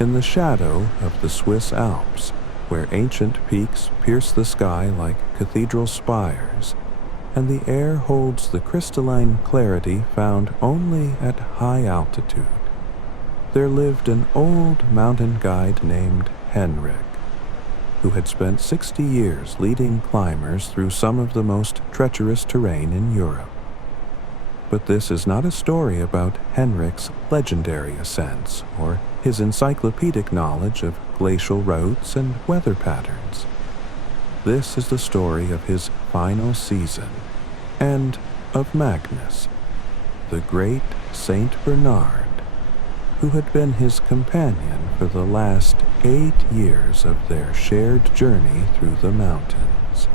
in the shadow of the Swiss Alps, where ancient peaks pierce the sky like cathedral spires, and the air holds the crystalline clarity found only at high altitude, there lived an old mountain guide named Henrik, who had spent 60 years leading climbers through some of the most treacherous terrain in Europe. But this is not a story about Henrik's legendary ascents or his encyclopedic knowledge of glacial routes and weather patterns. This is the story of his final season, and of Magnus, the great Saint Bernard, who had been his companion for the last 8 years of their shared journey through the mountains.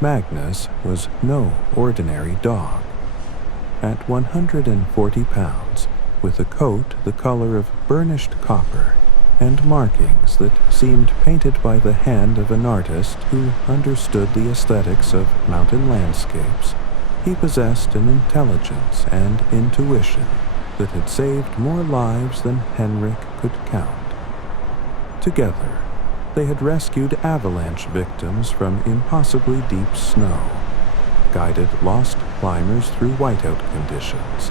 Magnus was no ordinary dog. At 140 pounds, with a coat the color of burnished copper and markings that seemed painted by the hand of an artist who understood the aesthetics of mountain landscapes, he possessed an intelligence and intuition that had saved more lives than Henrik could count. Together, they had rescued avalanche victims from impossibly deep snow, guided lost climbers through whiteout conditions,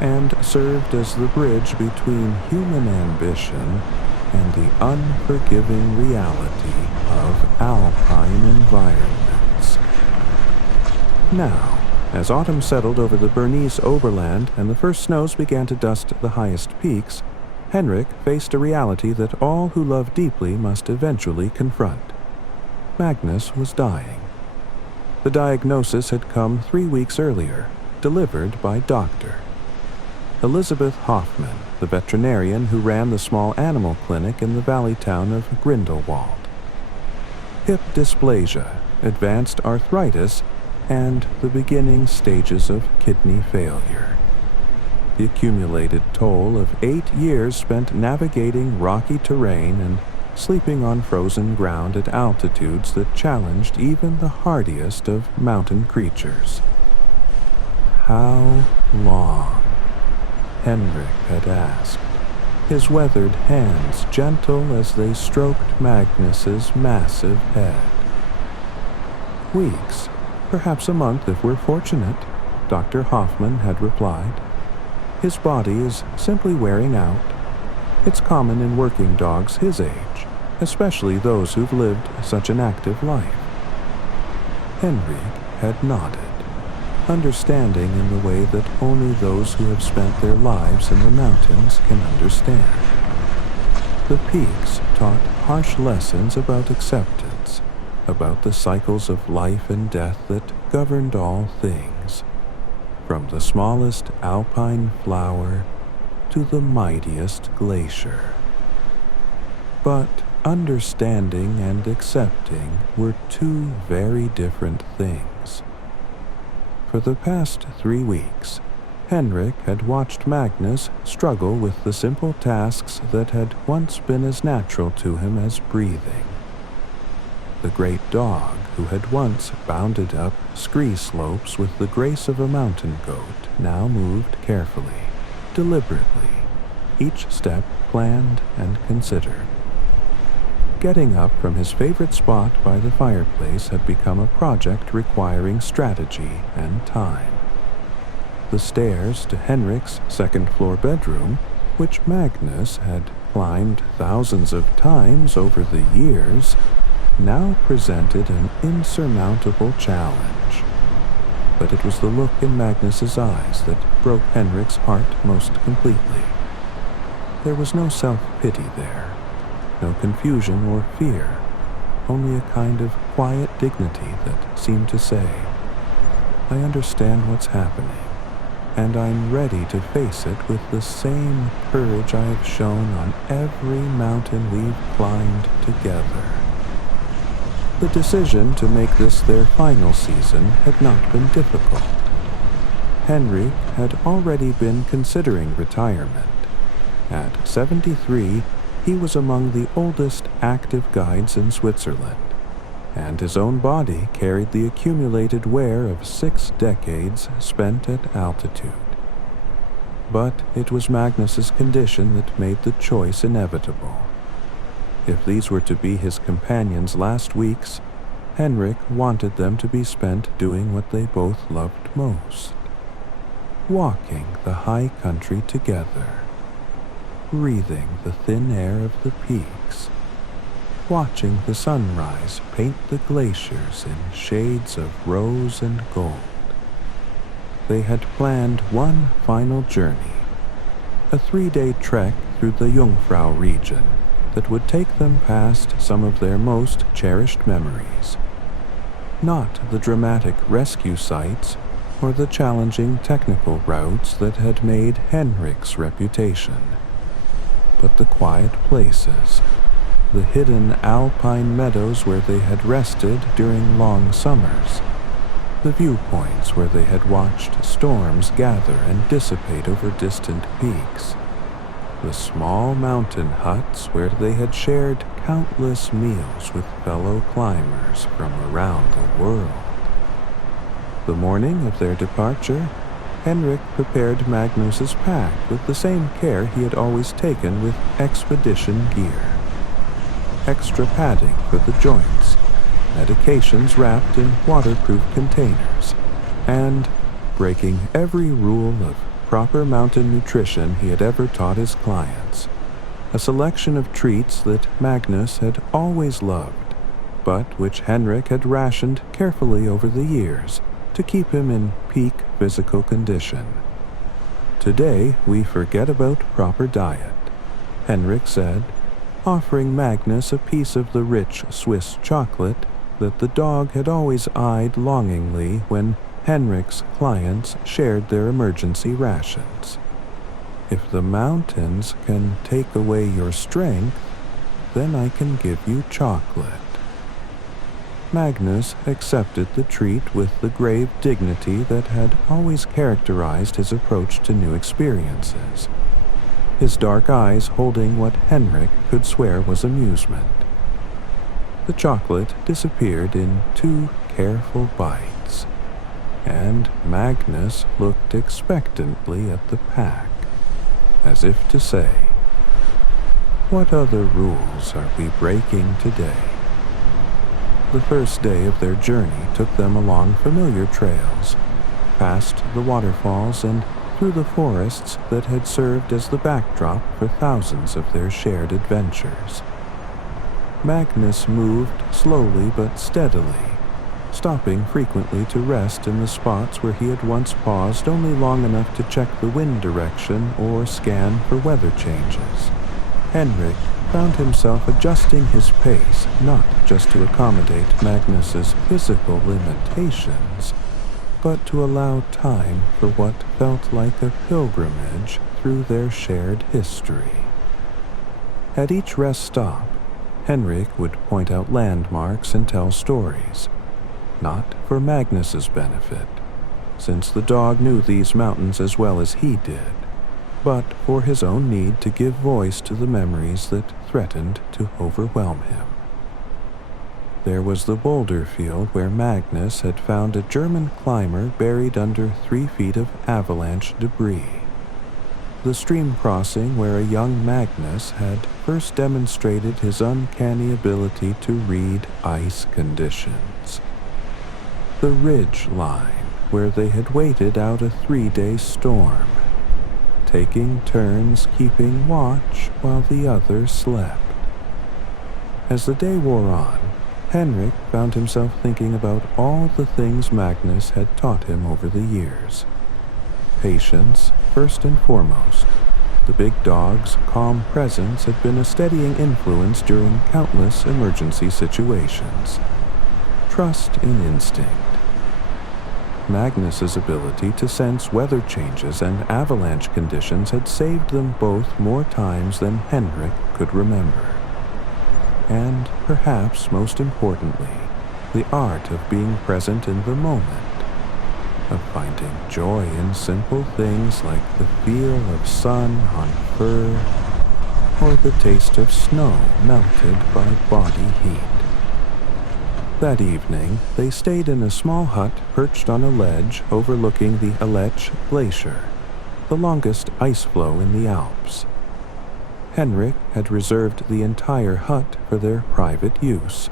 and served as the bridge between human ambition and the unforgiving reality of alpine environments. Now, as autumn settled over the Bernese Oberland and the first snows began to dust the highest peaks, Henrik faced a reality that all who love deeply must eventually confront. Magnus was dying. The diagnosis had come 3 weeks earlier, delivered by Dr. Elizabeth Hoffman, the veterinarian who ran the small animal clinic in the valley town of Grindelwald. Hip dysplasia, advanced arthritis, and the beginning stages of kidney failure. The accumulated toll of 8 years spent navigating rocky terrain and sleeping on frozen ground at altitudes that challenged even the hardiest of mountain creatures. How long? Henrik had asked, his weathered hands gentle as they stroked Magnus's massive head. Weeks, perhaps a month if we're fortunate, Dr. Hoffman had replied. His body is simply wearing out. It's common in working dogs his age, especially those who've lived such an active life. Henrik had nodded, understanding in the way that only those who have spent their lives in the mountains can understand. The peaks taught harsh lessons about acceptance, about the cycles of life and death that governed all things, from the smallest alpine flower to the mightiest glacier. But understanding and accepting were two very different things. For the past 3 weeks, Henrik had watched Magnus struggle with the simple tasks that had once been as natural to him as breathing. The great dog who had once bounded up scree slopes with the grace of a mountain goat now moved carefully, deliberately, each step planned and considered. Getting up from his favorite spot by the fireplace had become a project requiring strategy and time. The stairs to Henrik's second-floor bedroom, which Magnus had climbed thousands of times over the years, now presented an insurmountable challenge. But it was the look in Magnus's eyes that broke Henrik's heart most completely. There was no self-pity there. No confusion or fear, only a kind of quiet dignity that seemed to say, I understand what's happening, and I'm ready to face it with the same courage I have shown on every mountain we've climbed together. The decision to make this their final season had not been difficult. Henrik had already been considering retirement. At 73, he was among the oldest active guides in Switzerland, and his own body carried the accumulated wear of 6 decades spent at altitude. But it was Magnus's condition that made the choice inevitable. If these were to be his companions' last weeks, Henrik wanted them to be spent doing what they both loved most: walking the high country together, breathing the thin air of the peaks, watching the sunrise paint the glaciers in shades of rose and gold. They had planned one final journey, a 3-day trek through the Jungfrau region that would take them past some of their most cherished memories. Not the dramatic rescue sites or the challenging technical routes that had made Henrik's reputation, but the quiet places, the hidden alpine meadows where they had rested during long summers, the viewpoints where they had watched storms gather and dissipate over distant peaks, the small mountain huts where they had shared countless meals with fellow climbers from around the world. The morning of their departure, Henrik prepared Magnus's pack with the same care he had always taken with expedition gear. Extra padding for the joints, medications wrapped in waterproof containers, and, breaking every rule of proper mountain nutrition he had ever taught his clients, a selection of treats that Magnus had always loved, but which Henrik had rationed carefully over the years to keep him in peak physical condition. "Today we forget about proper diet," Henrik said, offering Magnus a piece of the rich Swiss chocolate that the dog had always eyed longingly when Henrik's clients shared their emergency rations. "If the mountains can take away your strength, then I can give you chocolate." Magnus accepted the treat with the grave dignity that had always characterized his approach to new experiences, his dark eyes holding what Henrik could swear was amusement. The chocolate disappeared in 2 careful bites, and Magnus looked expectantly at the pack, as if to say, "What other rules are we breaking today?" The first day of their journey took them along familiar trails, past the waterfalls and through the forests that had served as the backdrop for thousands of their shared adventures. Magnus moved slowly but steadily, stopping frequently to rest in the spots where he had once paused only long enough to check the wind direction or scan for weather changes. Henrik found himself adjusting his pace not just to accommodate Magnus's physical limitations, but to allow time for what felt like a pilgrimage through their shared history. At each rest stop, Henrik would point out landmarks and tell stories, not for Magnus's benefit, since the dog knew these mountains as well as he did, but for his own need to give voice to the memories that threatened to overwhelm him. There was the boulder field where Magnus had found a German climber buried under 3 feet of avalanche debris. The stream crossing where a young Magnus had first demonstrated his uncanny ability to read ice conditions. The ridge line where they had waited out a 3-day storm, taking turns keeping watch while the other slept. As the day wore on, Henrik found himself thinking about all the things Magnus had taught him over the years. Patience, first and foremost. The big dog's calm presence had been a steadying influence during countless emergency situations. Trust in instinct. Magnus's ability to sense weather changes and avalanche conditions had saved them both more times than Henrik could remember. And perhaps most importantly, the art of being present in the moment, of finding joy in simple things like the feel of sun on fur or the taste of snow melted by body heat. That evening, they stayed in a small hut perched on a ledge overlooking the Aletsch Glacier, the longest ice floe in the Alps. Henrik had reserved the entire hut for their private use,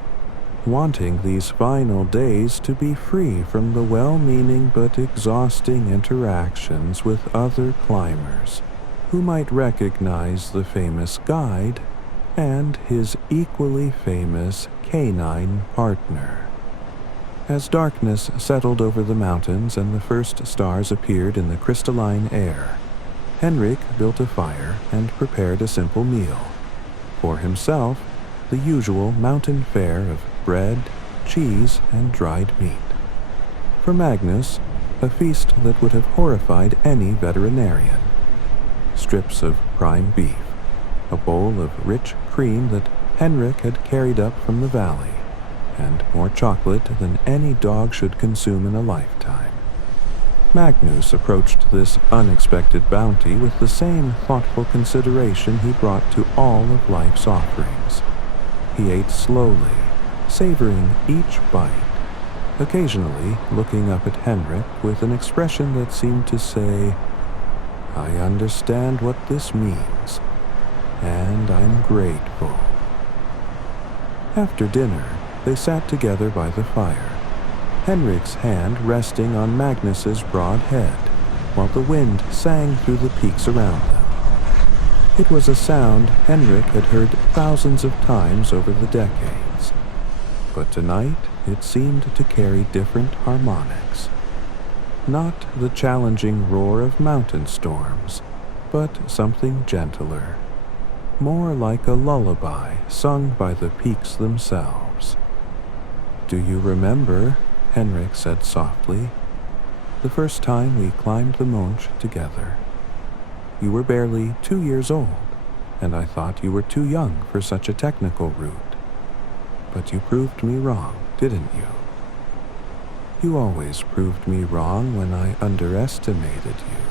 wanting these final days to be free from the well-meaning but exhausting interactions with other climbers who might recognize the famous guide and his equally famous canine partner. As darkness settled over the mountains and the first stars appeared in the crystalline air, Henrik built a fire and prepared a simple meal. For himself, the usual mountain fare of bread, cheese, and dried meat. For Magnus, a feast that would have horrified any veterinarian. Strips of prime beef, a bowl of rich cream that Henrik had carried up from the valley, and more chocolate than any dog should consume in a lifetime. Magnus approached this unexpected bounty with the same thoughtful consideration he brought to all of life's offerings. He ate slowly, savoring each bite, occasionally looking up at Henrik with an expression that seemed to say, "I understand what this means, and I'm grateful." After dinner, they sat together by the fire, Henrik's hand resting on Magnus's broad head, while the wind sang through the peaks around them. It was a sound Henrik had heard thousands of times over the decades, but tonight it seemed to carry different harmonics. Not the challenging roar of mountain storms, but something gentler, more like a lullaby sung by the peaks themselves. "Do you remember," Henrik said softly, "the first time we climbed the Mönch together? You were barely 2 years old, and I thought you were too young for such a technical route. But you proved me wrong, didn't you? You always proved me wrong when I underestimated you."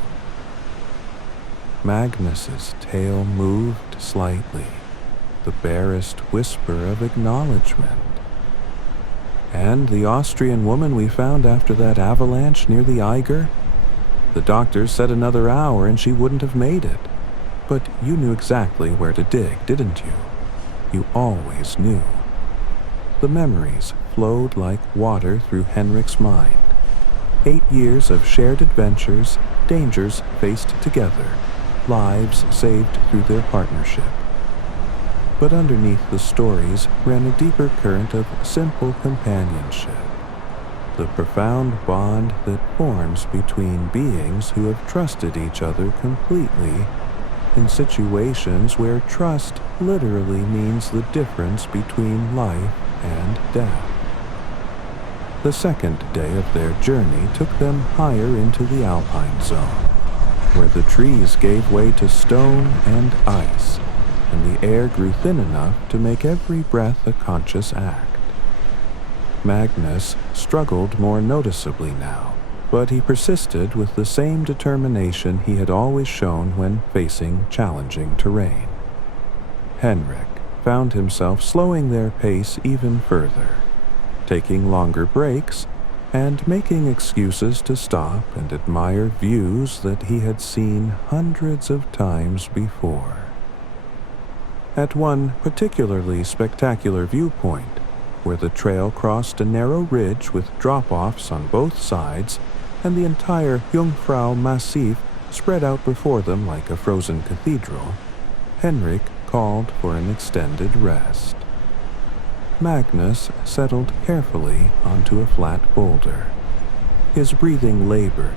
Magnus's tail moved slightly, the barest whisper of acknowledgement. "And the Austrian woman we found after that avalanche near the Eiger? The doctors said another hour and she wouldn't have made it. But you knew exactly where to dig, didn't you? You always knew." The memories flowed like water through Henrik's mind. 8 years of shared adventures, dangers faced together, lives saved through their partnership. But underneath the stories ran a deeper current of simple companionship. The profound bond that forms between beings who have trusted each other completely in situations where trust literally means the difference between life and death. The second day of their journey took them higher into the alpine zone, where the trees gave way to stone and ice, and the air grew thin enough to make every breath a conscious act. Magnus struggled more noticeably now, but he persisted with the same determination he had always shown when facing challenging terrain. Henrik found himself slowing their pace even further, taking longer breaks and making excuses to stop and admire views that he had seen hundreds of times before. At one particularly spectacular viewpoint, where the trail crossed a narrow ridge with drop-offs on both sides and the entire Jungfrau Massif spread out before them like a frozen cathedral, Henrik called for an extended rest. Magnus settled carefully onto a flat boulder. His breathing labored,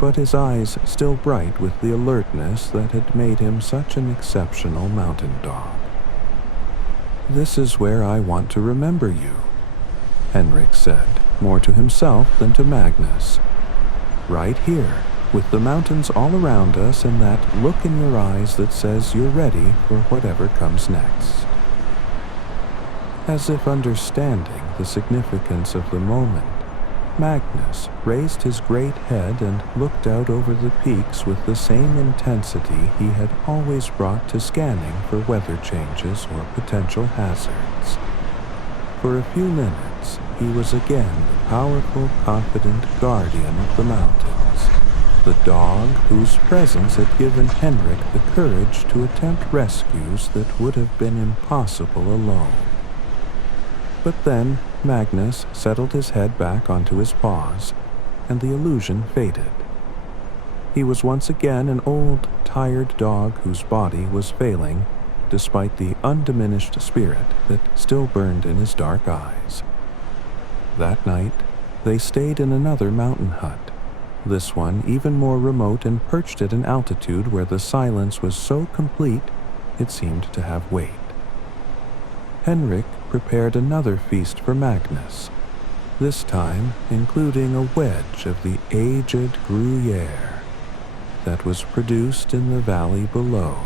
but his eyes still bright with the alertness that had made him such an exceptional mountain dog. "This is where I want to remember you," Henrik said, more to himself than to Magnus. "Right here, with the mountains all around us and that look in your eyes that says you're ready for whatever comes next." As if understanding the significance of the moment, Magnus raised his great head and looked out over the peaks with the same intensity he had always brought to scanning for weather changes or potential hazards. For a few minutes, he was again the powerful, confident guardian of the mountains, the dog whose presence had given Henrik the courage to attempt rescues that would have been impossible alone. But then Magnus settled his head back onto his paws, and the illusion faded. He was once again an old, tired dog whose body was failing, despite the undiminished spirit that still burned in his dark eyes. That night, they stayed in another mountain hut, this one even more remote and perched at an altitude where the silence was so complete it seemed to have weight. Henrik prepared another feast for Magnus, this time including a wedge of the aged Gruyere that was produced in the valley below.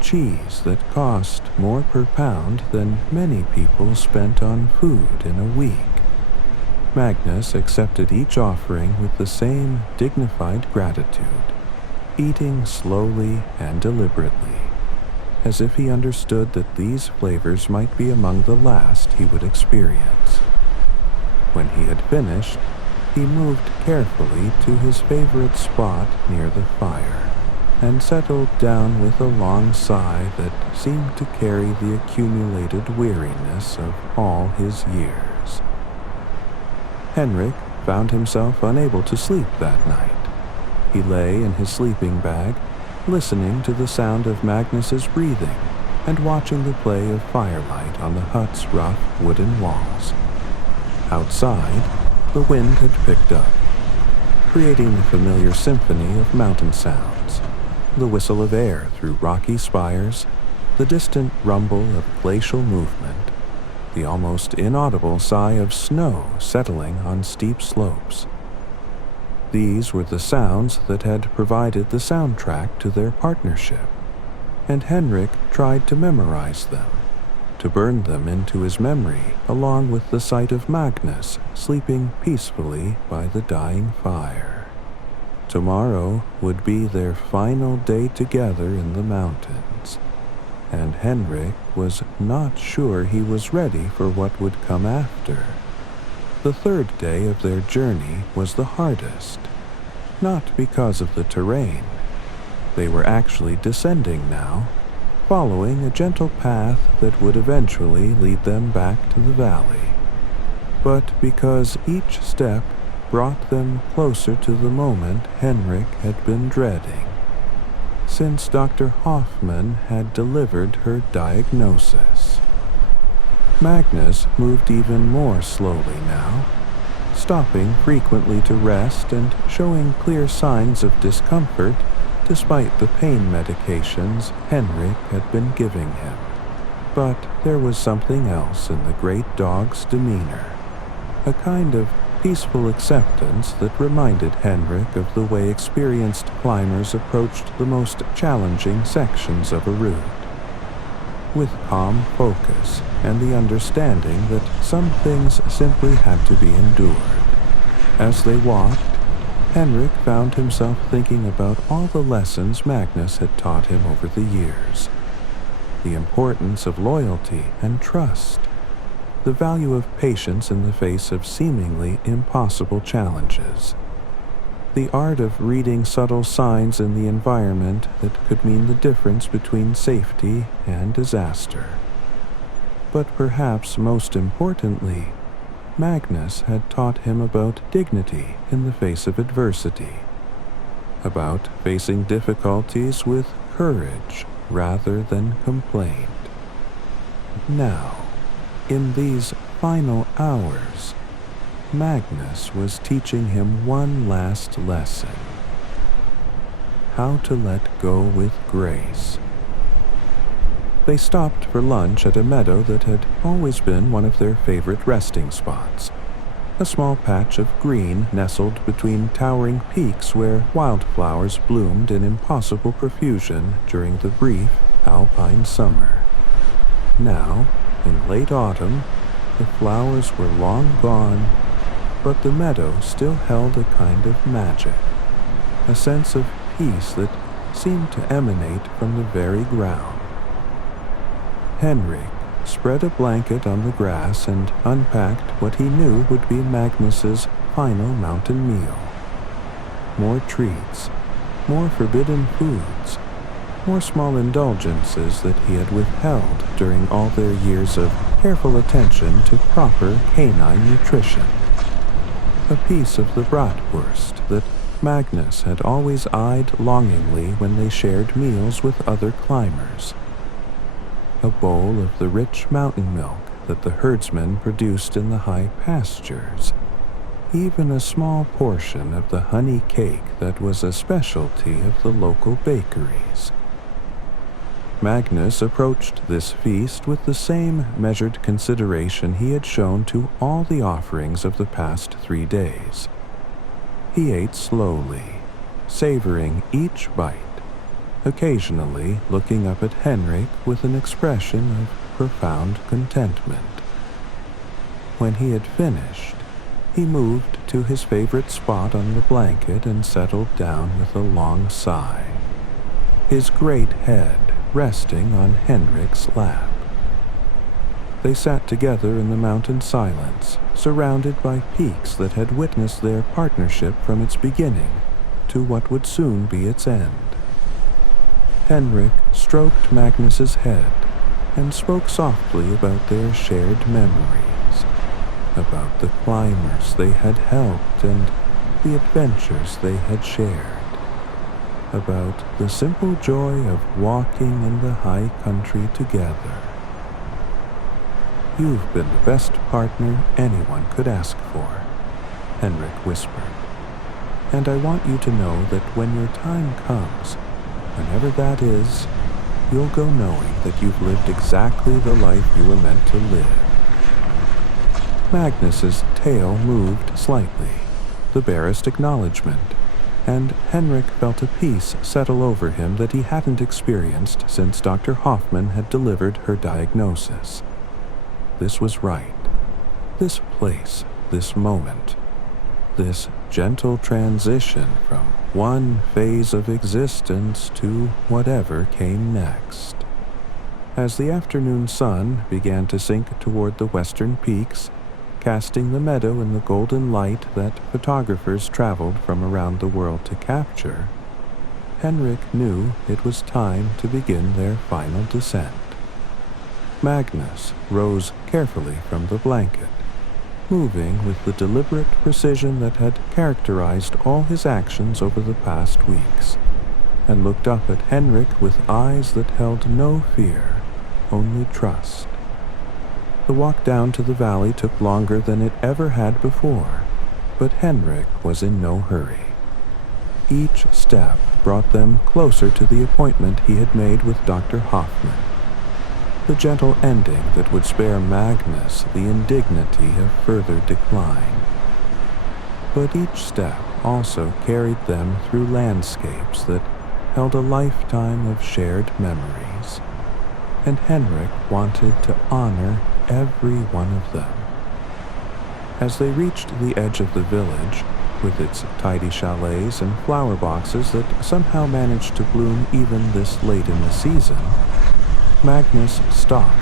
Cheese that cost more per pound than many people spent on food in a week. Magnus accepted each offering with the same dignified gratitude, eating slowly and deliberately, as if he understood that these flavors might be among the last he would experience. When he had finished, he moved carefully to his favorite spot near the fire and settled down with a long sigh that seemed to carry the accumulated weariness of all his years. Henrik found himself unable to sleep that night. He lay in his sleeping bag, listening to the sound of Magnus's breathing and watching the play of firelight on the hut's rough wooden walls. Outside, the wind had picked up, creating the familiar symphony of mountain sounds, the whistle of air through rocky spires, the distant rumble of glacial movement, the almost inaudible sigh of snow settling on steep slopes. These were the sounds that had provided the soundtrack to their partnership, and Henrik tried to memorize them, to burn them into his memory along with the sight of Magnus sleeping peacefully by the dying fire. Tomorrow would be their final day together in the mountains, and Henrik was not sure he was ready for what would come after. The third day of their journey was the hardest, not because of the terrain. They were actually descending now, following a gentle path that would eventually lead them back to the valley, but because each step brought them closer to the moment Henrik had been dreading, since Dr. Hoffman had delivered her diagnosis. Magnus moved even more slowly now, stopping frequently to rest and showing clear signs of discomfort despite the pain medications Henrik had been giving him. But there was something else in the great dog's demeanor, a kind of peaceful acceptance that reminded Henrik of the way experienced climbers approached the most challenging sections of a route, with calm focus and the understanding that some things simply had to be endured. As they walked, Henrik found himself thinking about all the lessons Magnus had taught him over the years, the importance of loyalty and trust, the value of patience in the face of seemingly impossible challenges, the art of reading subtle signs in the environment that could mean the difference between safety and disaster. But perhaps most importantly, Magnus had taught him about dignity in the face of adversity, about facing difficulties with courage rather than complaint. Now, in these final hours, Magnus was teaching him one last lesson: how to let go with grace. They stopped for lunch at a meadow that had always been one of their favorite resting spots, a small patch of green nestled between towering peaks where wildflowers bloomed in impossible profusion during the brief alpine summer. Now, in late autumn, the flowers were long gone, but the meadow still held a kind of magic, a sense of peace that seemed to emanate from the very ground. Henrik spread a blanket on the grass and unpacked what he knew would be Magnus's final mountain meal. more treats, more forbidden foods, more small indulgences that he had withheld during all their years of careful attention to proper canine nutrition. A piece of the bratwurst that Magnus had always eyed longingly when they shared meals with other climbers. A bowl of the rich mountain milk that the herdsmen produced in the high pastures. Even a small portion of the honey cake that was a specialty of the local bakeries. Magnus approached this feast with the same measured consideration he had shown to all the offerings of the past 3 days. He ate slowly, savoring each bite, occasionally looking up at Henrik with an expression of profound contentment. When he had finished, he moved to his favorite spot on the blanket and settled down with a long sigh, his great head resting on Henrik's lap. They sat together in the mountain silence, surrounded by peaks that had witnessed their partnership from its beginning to what would soon be its end. Henrik stroked Magnus's head and spoke softly about their shared memories, about the climbers they had helped and the adventures they had shared, about the simple joy of walking in the high country together. "You've been the best partner anyone could ask for," Henrik whispered. "And I want you to know that when your time comes, whenever that is, you'll go knowing that you've lived exactly the life you were meant to live." Magnus's tail moved slightly, the barest acknowledgement, and Henrik felt a peace settle over him that he hadn't experienced since Dr. Hoffman had delivered her diagnosis. This was right. This place, this moment, this gentle transition from one phase of existence to whatever came next. As the afternoon sun began to sink toward the western peaks, casting the meadow in the golden light that photographers traveled from around the world to capture, Henrik knew it was time to begin their final descent. Magnus rose carefully from the blanket, moving with the deliberate precision that had characterized all his actions over the past weeks, and looked up at Henrik with eyes that held no fear, only trust. The walk down to the valley took longer than it ever had before, but Henrik was in no hurry. Each step brought them closer to the appointment he had made with Dr. Hoffman, the gentle ending that would spare Magnus the indignity of further decline. But each step also carried them through landscapes that held a lifetime of shared memories, and Henrik wanted to honor every one of them. As they reached the edge of the village, with its tidy chalets and flower boxes that somehow managed to bloom even this late in the season, Magnus stopped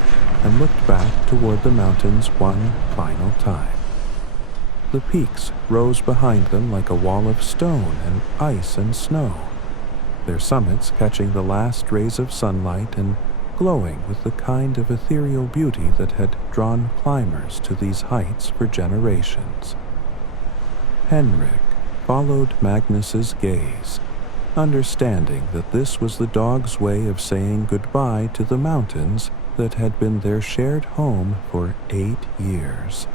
and looked back toward the mountains one final time. The peaks rose behind them like a wall of stone and ice and snow, their summits catching the last rays of sunlight and glowing with the kind of ethereal beauty that had drawn climbers to these heights for generations. Henrik followed Magnus's gaze, understanding that this was the dog's way of saying goodbye to the mountains that had been their shared home for 8 years.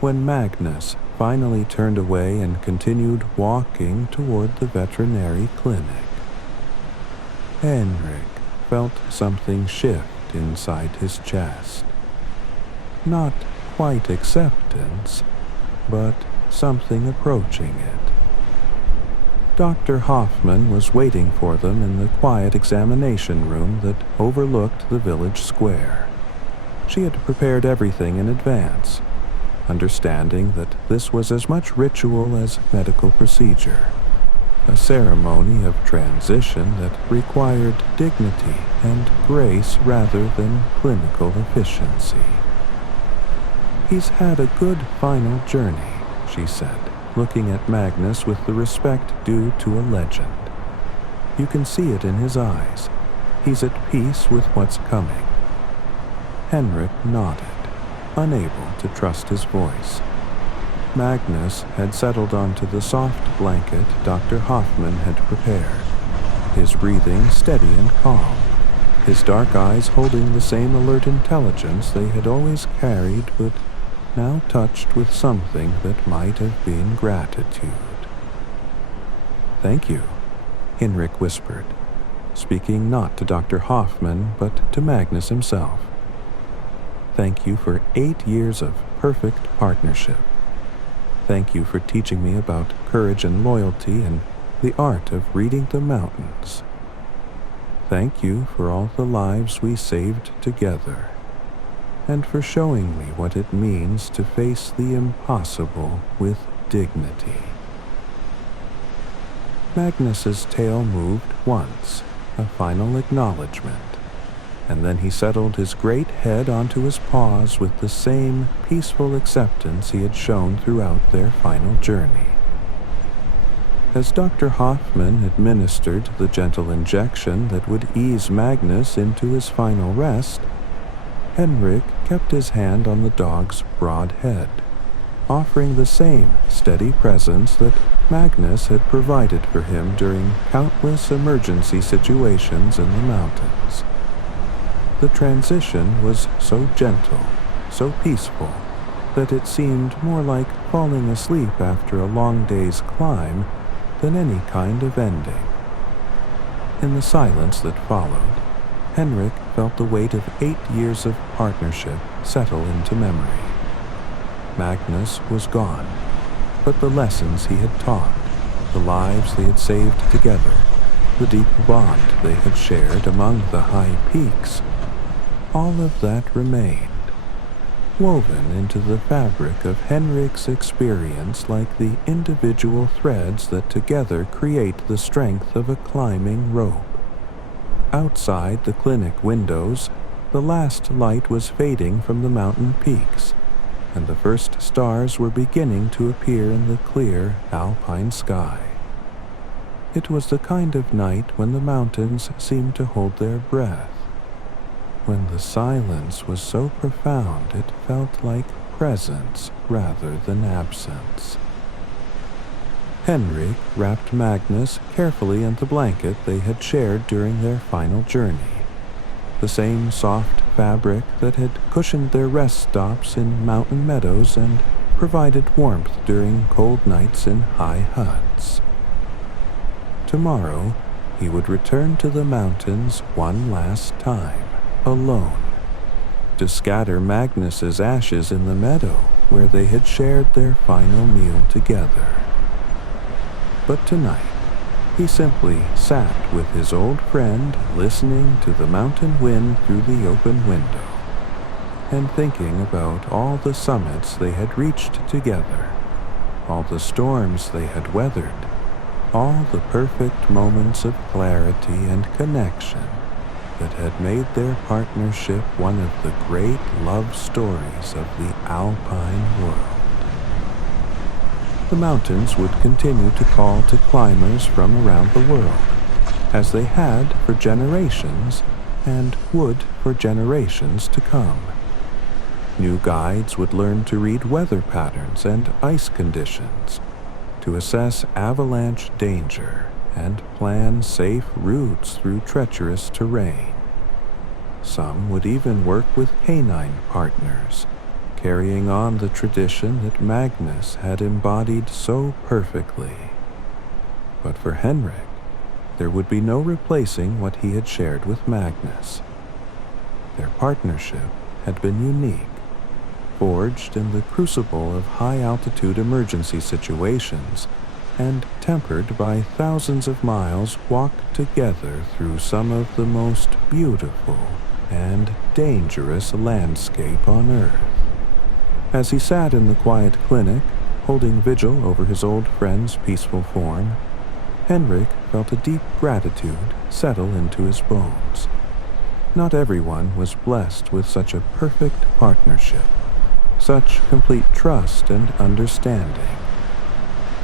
When Magnus finally turned away and continued walking toward the veterinary clinic, Henrik felt something shift inside his chest. Not quite acceptance, but something approaching it. Dr. Hoffman was waiting for them in the quiet examination room that overlooked the village square. She had prepared everything in advance, understanding that this was as much ritual as medical procedure, a ceremony of transition that required dignity and grace rather than clinical efficiency. "He's had a good final journey," she said, looking at Magnus with the respect due to a legend. You can see it in his eyes. He's at peace with what's coming. Henrik nodded, unable to trust his voice. Magnus had settled onto the soft blanket Dr. Hoffman had prepared, his breathing steady and calm, his dark eyes holding the same alert intelligence they had always carried, but now touched with something that might have been gratitude. "Thank you," Henrik whispered, speaking not to Dr. Hoffman but to Magnus himself. "Thank you for 8 years of perfect partnership. Thank you for teaching me about courage and loyalty and the art of reading the mountains. Thank you for all the lives we saved together, and for showing me what it means to face the impossible with dignity." Magnus's tail moved once, a final acknowledgement, and then he settled his great head onto his paws with the same peaceful acceptance he had shown throughout their final journey. As Dr. Hoffman administered the gentle injection that would ease Magnus into his final rest, Henrik kept his hand on the dog's broad head, offering the same steady presence that Magnus had provided for him during countless emergency situations in the mountains. The transition was so gentle, so peaceful, that it seemed more like falling asleep after a long day's climb than any kind of ending. In the silence that followed, Henrik felt the weight of 8 years of partnership settle into memory. Magnus was gone, but the lessons he had taught, the lives they had saved together, the deep bond they had shared among the high peaks, all of that remained, woven into the fabric of Henrik's experience like the individual threads that together create the strength of a climbing rope. Outside the clinic windows, the last light was fading from the mountain peaks, and the first stars were beginning to appear in the clear alpine sky. It was the kind of night when the mountains seemed to hold their breath, when the silence was so profound it felt like presence rather than absence. Henrik wrapped Magnus carefully in the blanket they had shared during their final journey, the same soft fabric that had cushioned their rest stops in mountain meadows and provided warmth during cold nights in high huts. Tomorrow, he would return to the mountains one last time, alone, to scatter Magnus's ashes in the meadow where they had shared their final meal together. But tonight, he simply sat with his old friend listening to the mountain wind through the open window, and thinking about all the summits they had reached together, all the storms they had weathered, all the perfect moments of clarity and connection that had made their partnership one of the great love stories of the alpine world. The mountains would continue to call to climbers from around the world, as they had for generations and would for generations to come. New guides would learn to read weather patterns and ice conditions, to assess avalanche danger and plan safe routes through treacherous terrain. Some would even work with canine partners, carrying on the tradition that Magnus had embodied so perfectly. But for Henrik, there would be no replacing what he had shared with Magnus. Their partnership had been unique, forged in the crucible of high-altitude emergency situations, and tempered by thousands of miles walked together through some of the most beautiful and dangerous landscape on Earth. As he sat in the quiet clinic, holding vigil over his old friend's peaceful form, Henrik felt a deep gratitude settle into his bones. Not everyone was blessed with such a perfect partnership, such complete trust and understanding.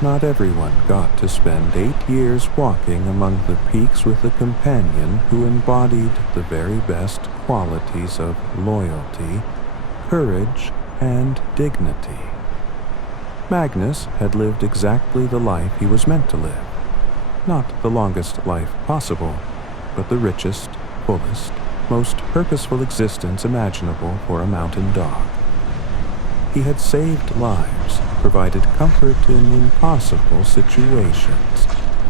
Not everyone got to spend 8 years walking among the peaks with a companion who embodied the very best qualities of loyalty, courage, and dignity. Magnus had lived exactly the life he was meant to live. Not the longest life possible, but the richest, fullest, most purposeful existence imaginable for a mountain dog. He had saved lives, provided comfort in impossible situations,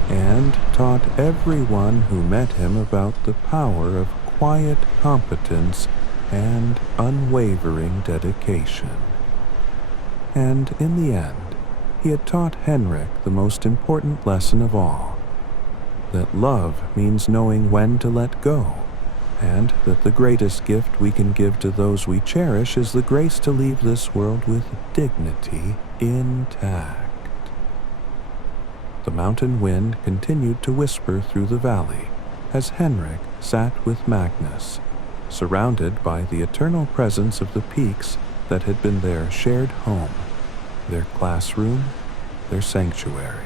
and taught everyone who met him about the power of quiet competence and unwavering dedication. And in the end, he had taught Henrik the most important lesson of all, that love means knowing when to let go, and that the greatest gift we can give to those we cherish is the grace to leave this world with dignity intact. The mountain wind continued to whisper through the valley as Henrik sat with Magnus, surrounded by the eternal presence of the peaks that had been their shared home, their classroom, their sanctuary.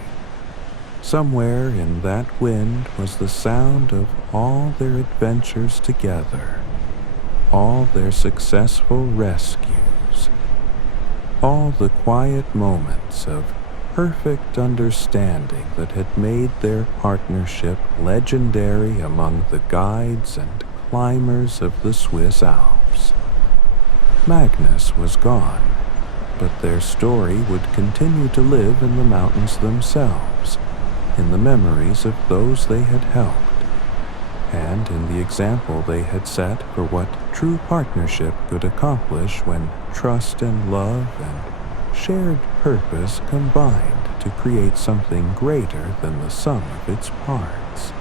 Somewhere in that wind was the sound of all their adventures together, all their successful rescues, all the quiet moments of perfect understanding that had made their partnership legendary among the guides and climbers of the Swiss Alps. Magnus was gone, but their story would continue to live in the mountains themselves, in the memories of those they had helped, and in the example they had set for what true partnership could accomplish when trust and love and shared purpose combined to create something greater than the sum of its parts.